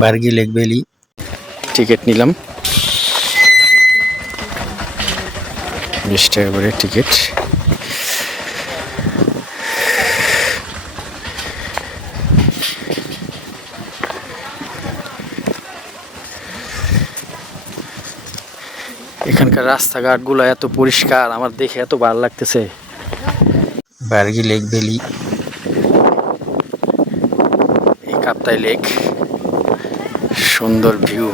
Bargi lake valley ticket নিলাম। বিশ টাকা করে টিকিট। এখানকার রাস্তাঘাটগুলো এত পরিষ্কার আমার দেখে এত ভালো লাগতেছে। Bargi lake valley. এই কাপ্তাই লেক সুন্দর ভিউ।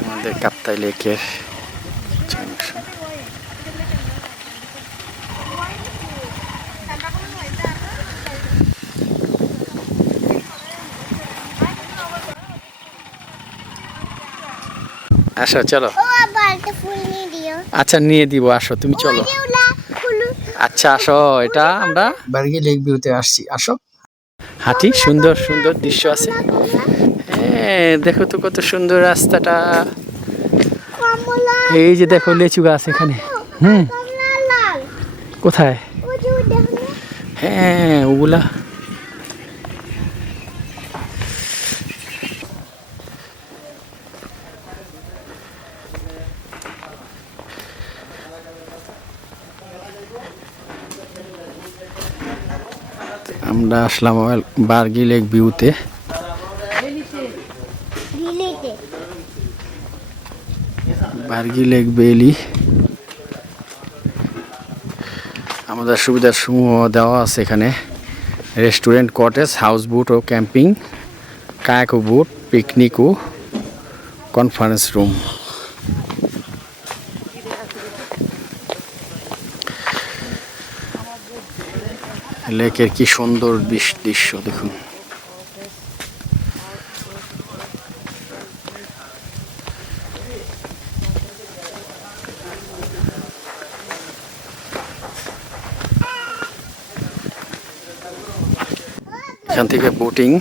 আমাদের কাপ্তাই লেকের আসো চলো। ও আবার একটা ফুল নিয়ে দিও। আচ্ছা নিয়ে দিব আসো তুমি চলো। আচ্ছা আসো এটা আমরা বার্গি লেক ভিউতে আসছি আসো। হাঁটি সুন্দর সুন্দর দৃশ্য আছে। হ্যাঁ দেখো তো কত সুন্দর রাস্তাটা। এই যে দেখো লেচু গাছ এখানে। হুম। কোথায়। হ্যাঁ ওগুলা। আমরা আসলাম বার্গি লেক ভিউতে। বার্গি লেক বেলি আমাদের সুবিধার সমূহ দেওয়া আছে এখানে। রেস্টুরেন্ট কটেজ হাউস বুট ও ক্যাম্পিং কায়াকো বুট পিকনিক ও কনফারেন্স রুম। লেকের কি সুন্দর দৃশ- দৃশ্য দেখুন। এখান থেকে বোটিং।